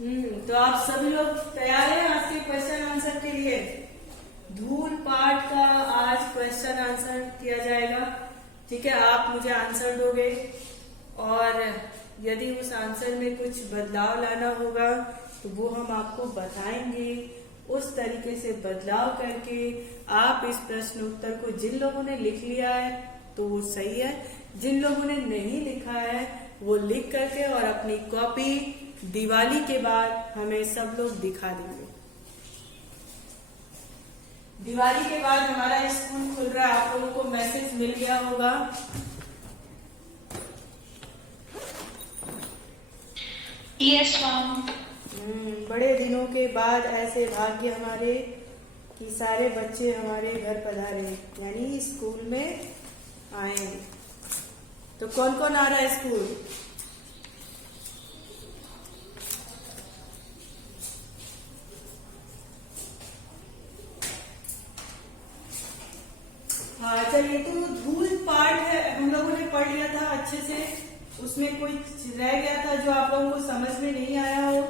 तो आप सभी लोग तैयार हैं आज के क्वेश्चन आंसर के लिए। धूल पाठ का आज क्वेश्चन आंसर किया जाएगा। ठीक है, आप मुझे आंसर दोगे और यदि उस आंसर में कुछ बदलाव लाना होगा तो वो हम आपको बताएंगे। उस तरीके से बदलाव करके आप इस प्रश्न उत्तर को, जिन लोगों ने लिख लिया है तो वो सही है, जिन लोगों ने नहीं लिखा है वो लिख करके और अपनी कॉपी दिवाली के बाद हमें सब लोग दिखा देंगे। दिवाली के बाद हमारा स्कूल खुल रहा है, आप लोगों को मैसेज मिल गया होगा। Yes ma'am. बड़े दिनों के बाद ऐसे भाग्य हमारे कि सारे बच्चे हमारे घर पधारे, यानी स्कूल में आए। तो कौन कौन आ रहा है स्कूल? हाँ चलिए, तो धूल पाठ है हम लोगों ने पढ़ लिया था अच्छे से। उसमें कोई रह गया था जो आप लोगों को समझ में नहीं आया हो?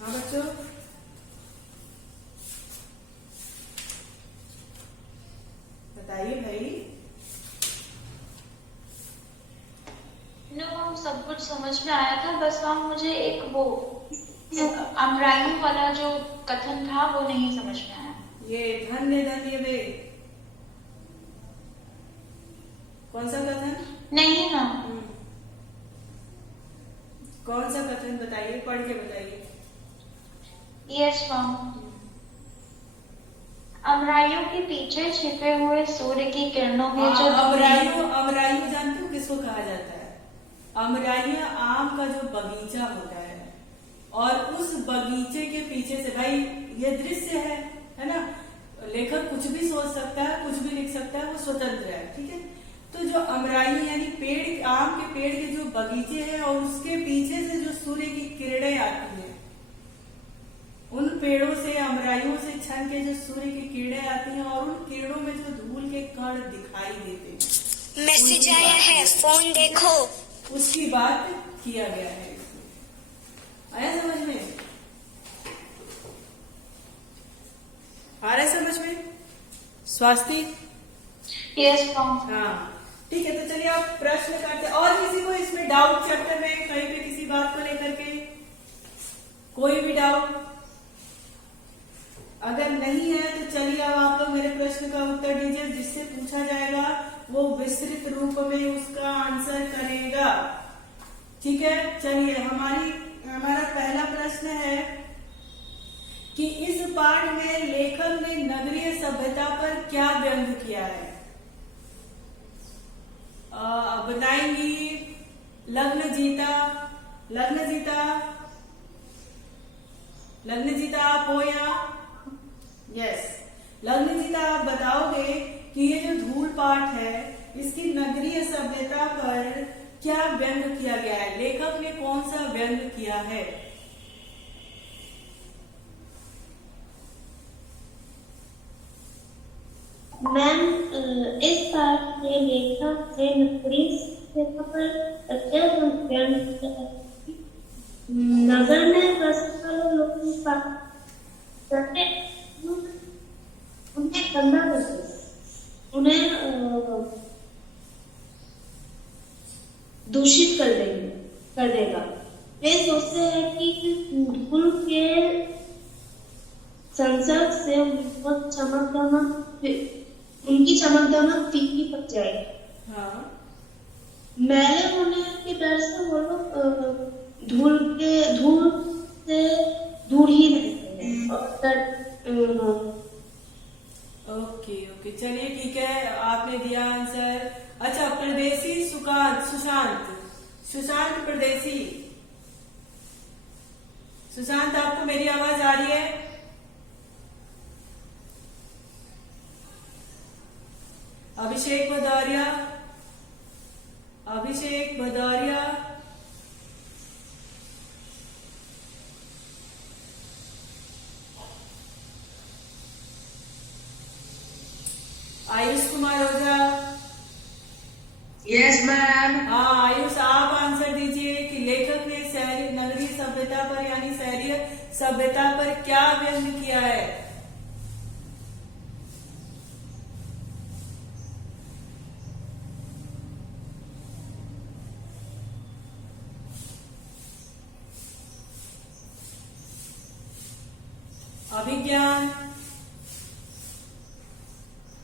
हाँ बच्चों, बताइए भाई। नो, सब कुछ समझ में आया था, बस मैम मुझे एक वो अमराई वाला जो कथन था वो नहीं समझ में आया। ये धन्य धन्य वे, कौन सा कथन? नहीं मैम। कौन सा कथन बताइए, पढ़ के बताइए। Yes ma'am. अमराइयों के पीछे छिपे हुए सूर्य की किरणों में जो अमरायु जानते हो किसको कहा जाता है? अमराइया आम का जो बगीचा होता है और उस बगीचे के पीछे से, भाई ये दृश्य है ना, लेखक कुछ भी सोच सकता है, कुछ भी लिख सकता है, वो स्वतंत्र है। ठीक है, तो जो अमराई यानी पेड़, आम के पेड़ के जो बगीचे हैं और उसके पीछे से जो सूर्य की किरणें आती हैं, उन पेड़ों से, अमराइयों से छन के जो सूर्य की किरणें आती हैं और उन किरणों में जो धूल के कण दिखाई देते हैं, मैसेज आया है, फोन देखो। उसकी बात किया गया है। आया समझ में? आ रहा है समझ में? स्वास्थ्य? Yes ma'am. हाँ ठीक है, तो चलिए आप प्रश्न करते हैं। और किसी को इसमें डाउट चैप्टर में कहीं पे किसी बात को लेकर के कोई भी डाउट अगर नहीं है तो चलिए अब आप लोग मेरे प्रश्न का उत्तर दीजिए। जिससे पूछा जाएगा वो विस्तृत रूप में उसका आंसर करेगा। ठीक है, चलिए हमारा पहला प्रश्न है कि इस पाठ में लेखक ने नगरीय सभ्यता पर क्या व्यंग किया है? बताएंगी। लग्न जीता आप हो या? यस, लग्न जीता आप बताओगे कि ये जो धूल पाठ है इसकी नगरीय सभ्यता पर क्या व्यंग किया गया है? लेखक ने कौन सा व्यंग किया है? मैम, इस पाठ में लेखक ने नगरीय सभ्यता पर क्या व्यंग किया है? नगर में बसने वाले लोगों का उन्हें गंदा कर देगा, उन्हें दूषित कर देगा। वे सोचते हैं कि धूल के संसर्ग से उनकी चमक दमक फीकी पड़ जाएगी। हाँ, मैले होने के डर से वो लोग धूल से दूर ही रहते हैं। ओके, चलिए ठीक है, आपने दिया आंसर। अच्छा, परदेसी सुशांत परदेसी। सुशांत, आपको मेरी आवाज आ रही है? अभिषेक भदौरिया, आयुष कुमार ओझा, यस मैम। हाँ आयुष, आप आंसर दीजिए कि लेखक ने शहरी नगरीय सभ्यता पर यानी शहरी सभ्यता पर क्या व्यंग किया है। अभिज्ञान,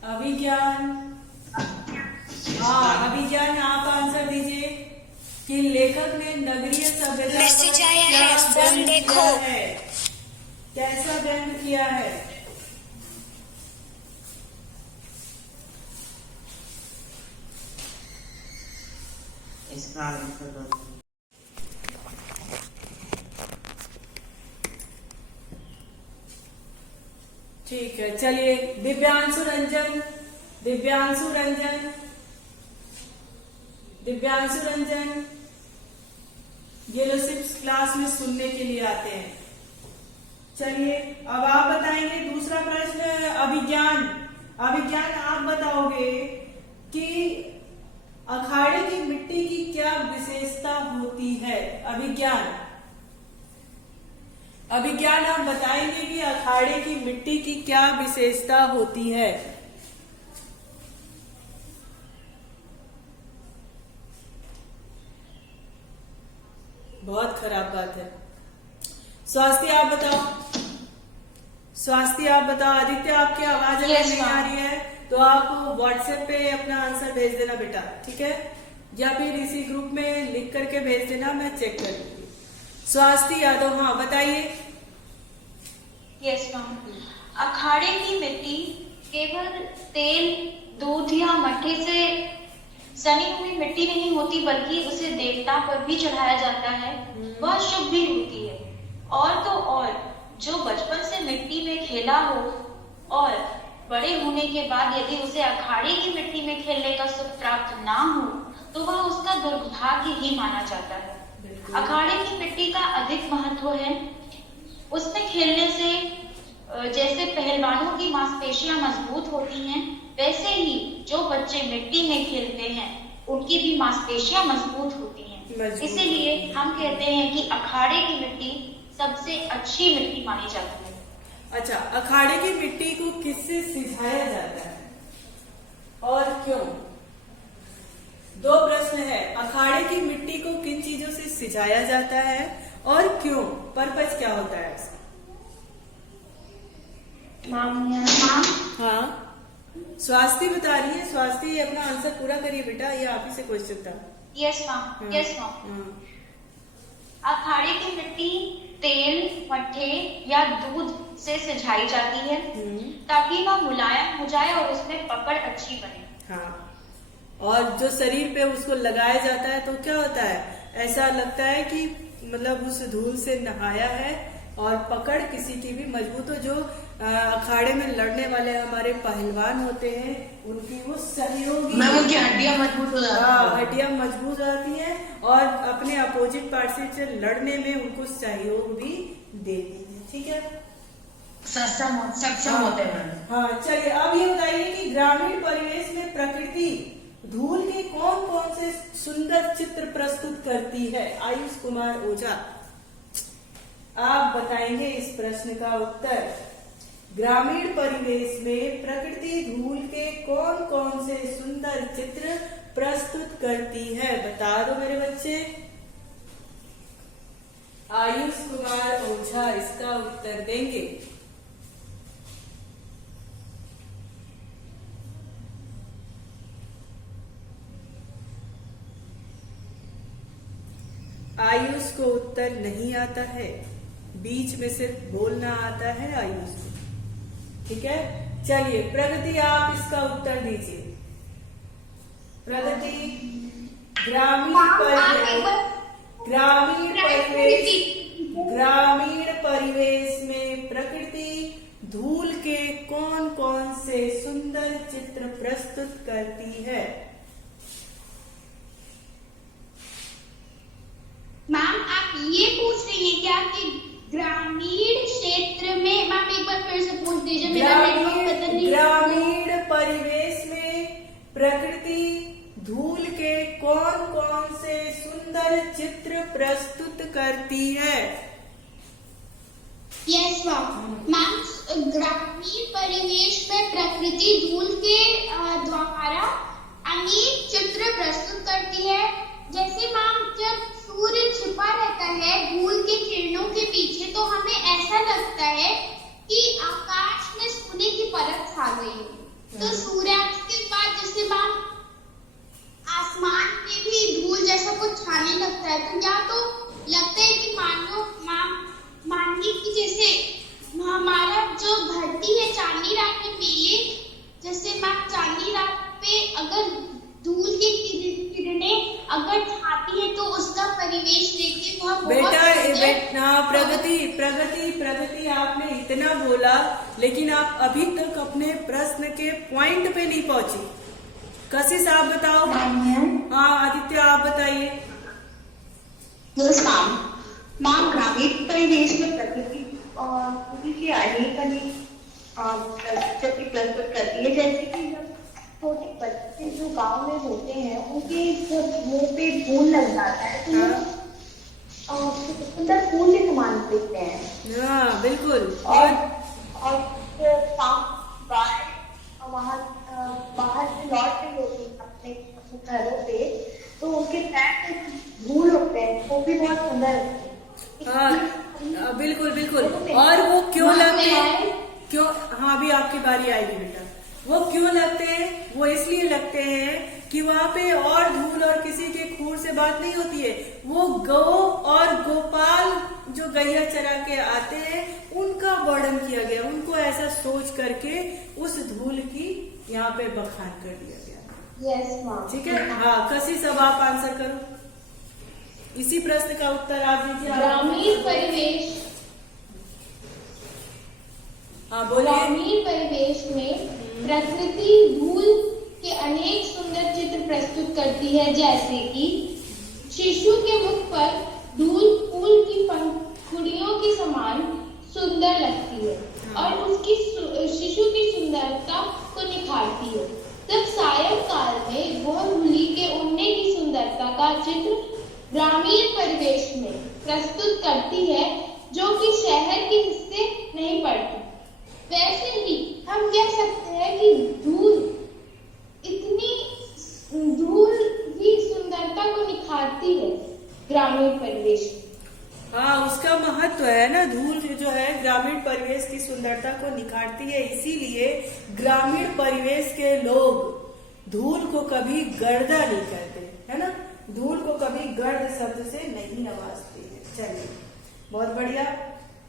अभिज्ञान, हाँ अभिज्ञान, आप आंसर दीजिए कि लेखक ने नगरीय सभ्यता मैसेज पर आया क्या है, फोन व्यंग देखो। किया है, कैसा व्यंग किया है। इसका आंसर दो। ठीक है, चलिए दिव्यांशु रंजन, दिव्यांशु रंजन, दिव्यांशु रंजन, ये लोग सिर्फ क्लास में सुनने के लिए आते हैं। चलिए अब आप बताएंगे दूसरा प्रश्न। अभिज्ञान, अभिज्ञान आप बताओगे कि अखाड़े की मिट्टी की क्या विशेषता होती है। अभिज्ञान, अभिज्ञान आप बताएंगे कि अखाड़े की मिट्टी की क्या विशेषता होती है। बहुत खराब बात है। स्वास्थ्य आप बताओ, स्वास्थ्य आप बताओ। आदित्य आपकी आवाज अगर Yes, नहीं आ रही है तो आप व्हाट्सएप पे अपना आंसर भेज देना बेटा, ठीक है, या फिर इसी ग्रुप में लिख करके भेज देना, मैं चेक कर लूंगी। स्वास्थ्य यादव, हाँ बताइए। Yes ma'am. अखाड़े की मिट्टी केवल तेल, दूध या मट्टी से सनी हुई मिट्टी नहीं होती, बल्कि उसे देवता पर भी चढ़ाया जाता है। वह शुभ भी होती है। और तो और जो बचपन से मिट्टी में खेला हो और बड़े होने के बाद यदि उसे अखाड़े की मिट्टी में खेलने का सुख प्राप्त ना हो तो वह उसका दुर्भाग्य ही माना जाता है। अखाड़े की मिट्टी का अधिक महत्व है। उसमें खेलने से जैसे पहलवानों की मांसपेशियां मजबूत होती हैं, वैसे ही जो बच्चे मिट्टी में खेलते हैं उनकी भी मांसपेशियां मजबूत होती हैं। इसीलिए हम कहते हैं कि अखाड़े की मिट्टी सबसे अच्छी मिट्टी मानी जाती है। अच्छा, अखाड़े की मिट्टी को किससे सिंचाया जाता है और क्यों? दो प्रश्न है। अखाड़े की मिट्टी को किन चीजों से सिंचाया जाता है और क्यों, पर्पज क्या होता है इसका? हाँ, स्वास्थ्य बता रही है। स्वास्थ्य अपना आंसर पूरा करिए बेटा, ये आप ही से क्वेश्चन था। Yes ma'am, yes ma'am. अखाड़े की मिट्टी तेल, मट्ठे या दूध से सिंचाई जाती है ताकि वह मुलायम हो जाए और उसमें पकड़ अच्छी बने। हाँ, और जो शरीर पे उसको लगाया जाता है तो क्या होता है, ऐसा लगता है कि मतलब उस धूल से नहाया है और पकड़ किसी की भी मजबूत हो। जो अखाड़े में लड़ने वाले हमारे पहलवान होते हैं उनकी वो सहयोगी, मैम उनकी हड्डियां मजबूत हो जाती हैं। हड्डियां मजबूत हो जाती हैं और अपने अपोजिट पार्टी से लड़ने में उनको सहयोग भी देती है। ठीक है, सक्षम होते हैं। हाँ चलिए अब ये बताइए कि ग्रामीण परिवेश में प्रकृति धूल के कौन कौन से सुंदर चित्र प्रस्तुत करती है। आयुष कुमार ओझा आप बताएंगे इस प्रश्न का उत्तर। ग्रामीण परिवेश में प्रकृति धूल के कौन कौन से सुंदर चित्र प्रस्तुत करती है, बता दो मेरे बच्चे। आयुष कुमार ओझा इसका उत्तर देंगे। आयुष को उत्तर नहीं आता है, बीच में सिर्फ बोलना आता है आयुष को। ठीक है, चलिए प्रगति आप इसका उत्तर दीजिए। प्रगति ग्रामीण परिवेश में प्रकृति धूल के कौन कौन से सुंदर चित्र प्रस्तुत करती है। मैम आप ये पूछ रही हैं क्या कि ग्रामीण क्षेत्र में, मैम एक बार फिर से पूछ दीजिए, मेरा नेटवर्क पता नहीं। ग्रामीण परिवेश में प्रकृति धूल के सुंदर चित्र प्रस्तुत करती है। यस मैम, ग्रामीण परिवेश में प्रकृति धूल के द्वारा अनेक चित्र प्रस्तुत करती है। जैसे मैम, जब सूर्य छिपा रहता है धूल के किरणों के पीछे, तो हमें ऐसा लगता है कि आकाश में सोने की परत छा गई है। तो सूर्यास्त के बाद जैसे मैम आसमान में भी धूल जैसा कुछ छाने लगता है, तो या तो लगता है कि मानिए कि जैसे हमारा जो धरती है चांदनी रात में मेले, जैसे मैम चांदनी रात पे अगर धूल की किरणें अगर छाती है तो उसका परिवेश देखिए वह बहुत प्रगति आपने इतना बोला, लेकिन आप अभी तक अपने प्रश्न के पॉइंट पे नहीं पहुंची। कशिश आप बताओ। हाँ आदित्य आप बताइए। मैम, ग्रामीण परिवेश में प्रकृति और धूल के अनेक चित्र प्रस्तुत करती है। जैसे कि जब छोटे बच्चे जो गांव में होते हैं उनके जब मुंह पे धूल लग जाता है तो सुंदर फूल के समान दिखते हैं। हाँ बिल्कुल। और वहाँ बाहर से लौट रही होती अपने घरों पे, तो उनके पैर पे धूल होते हैं, वो भी बहुत सुंदर लगते हैं। हाँ बिल्कुल। और वो क्यों लगते हैं? क्यों? हाँ अभी आपकी बारी आएगी बेटा। वो क्यों लगते हैं? वो इसलिए लगते हैं कि वहाँ पे और धूल और किसी के खूर से बात नहीं होती है। वो गौ और गोपाल जो गैया चरा के आते हैं उनका वर्णन किया गया, उनको ऐसा सोच करके उस धूल की यहाँ पे बखान कर दिया गया। Yes ma'am. ठीक है। हाँ कशिश अब आप आंसर करो, इसी प्रश्न का उत्तर आप दीजिए। ग्रामीण परिवेश, हाँ बोलिए। ग्रामीण परिवेश में प्रकृति धूल के अनेक सुंदर चित्र प्रस्तुत करती है। जैसे कि शिशु के मुख पर धूल फूल की पंखुड़ियों के समान सुंदर लगती है और उसकी शिशु की सुंदरता को निखारती है। तब सायंकाल में वह धूली के उड़ने की सुंदरता का चित्र ग्रामीण परिवेश में प्रस्तुत करती है, जो कि शहर के हिस्से नहीं पड़ती। वैसे ही हम कह सकते हैं कि धूल ही सुंदरता को निखारती है ग्रामीण परिवेश में। हाँ उसका महत्व है ना, धूल जो है ग्रामीण परिवेश की सुंदरता को निखारती है। इसीलिए ग्रामीण परिवेश के लोग धूल को कभी गर्दा नहीं कहते, है ना, धूल को कभी गर्द शब्द से नहीं नवाजते हैं। चलिए बहुत बढ़िया।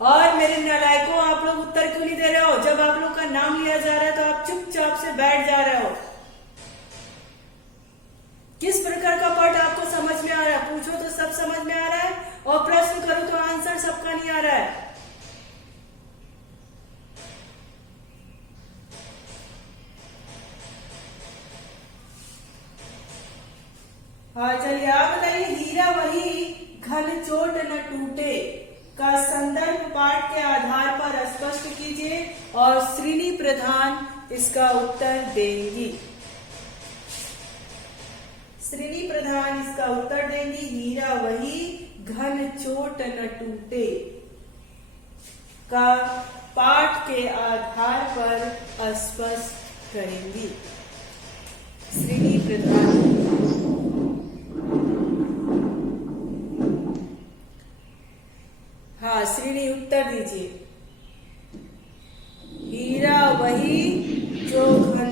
और मेरे नालायकों, आप लोग उत्तर क्यों नहीं दे रहे हो? जब आप लोग का नाम लिया जा रहा है तो आप चुपचाप से बैठ जा रहे हो। किस प्रकार का पाठ आपको समझ में आ रहा है? पूछो तो सब समझ में आ रहा है, और प्रश्न करो तो आंसर सबका नहीं आ रहा है। हाँ चलिए आप बताइए। हीरा वही घन चोट न टूटे का संदर्भ पाठ के आधार पर स्पष्ट कीजिए, और श्रीनी प्रधान इसका उत्तर देंगी। श्रीनी प्रधान इसका उत्तर देंगी। हीरा वही घन चोट न टूटे का पाठ के आधार पर स्पष्ट करेंगी। श्रीनी प्रधान। हाँ श्रीनी उत्तर दीजिए। हीरा वही जो घन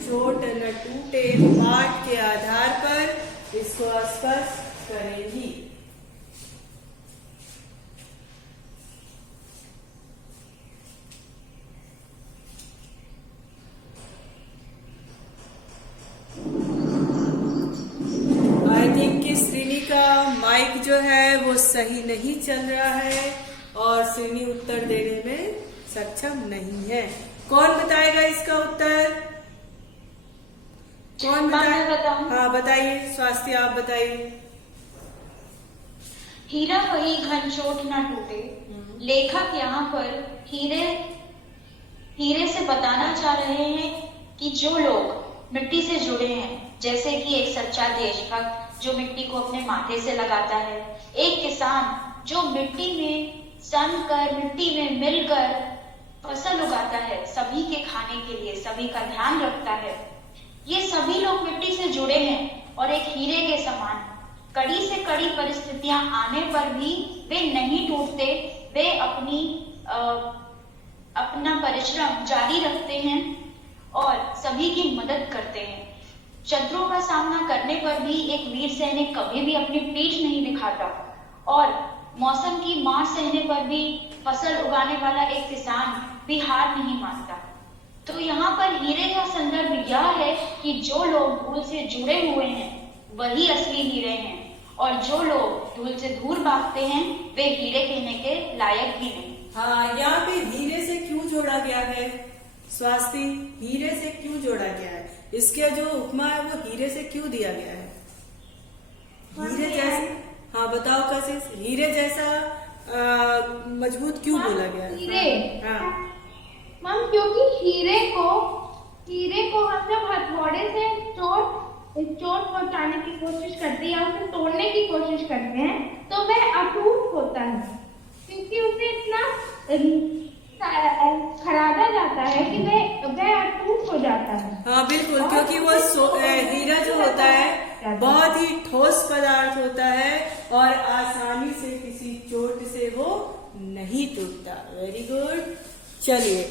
चोट न टूटे पाठ के आधार पर इसको स्पष्ट करेंगी। आई थिंक कि श्रीनी का माइक जो है वो सही नहीं चल रहा है और श्रीनी उत्तर देने में सक्षम नहीं है। कौन बताएगा इसका उत्तर? कौन बताएगा? हाँ बताइए स्वास्थ्य, आप बताइए। हीरा वही घन चोट न टूटे। लेखक यहाँ पर हीरे से बताना चाह रहे हैं कि जो लोग मिट्टी से जुड़े हैं, जैसे कि एक सच्चा देशभक्त जो मिट्टी को अपने माथे से लगाता है, एक किसान जो मिट्टी में सन कर, मिट्टी में मिलकर फसल उगाता है, सभी के खाने के लिए, सभी का ध्यान रखता है। ये सभी लोग मिट्टी से जुड़े हैं और एक हीरे के समान कड़ी से कड़ी परिस्थितियां आने पर भी वे नहीं टूटते, वे अपना परिश्रम जारी रखते हैं और सभी की मदद करते हैं। शत्रुओं का सामना करने पर भी एक वीर सैनिक कभी भी अपनी पीठ नहीं दिखाता और मौसम की मार सहने पर भी फसल उगाने वाला एक किसान भी हार नहीं मानता। तो यहाँ पर हीरे का संदर्भ यह है कि जो लोग धूल से जुड़े हुए हैं वही असली हीरे हैं और जो लोग धूल से दूर भागते हैं वे हीरे कहने के लायक भी नहीं। हाँ, यहाँ पे हीरे से क्यों जोड़ा गया है? स्वास्थ्य हीरे से क्यों जोड़ा गया है? इसका जो उपमा है वो हीरे से क्यों दिया गया है? हीरे जैसे, हाँ बताओ कैसे हीरे जैसा मजबूत क्यों बोला गया है? हीरे, हाँ मैम क्योंकि हीरे को हम जब हथौड़े से चोट पहुंचाने की कोशिश करते हैं या उसे तोड़ने की कोशिश करते हैं तो वह अटूट होता है, क्योंकि उसे इतना खरादा जाता है कि वह अटूट हो जाता है। हाँ बिल्कुल, क्योंकि वो हीरा जो होता है बहुत ही ठोस पदार्थ होता है और आसानी से किसी चोट से वो नहीं टूटता। Very good. चलिए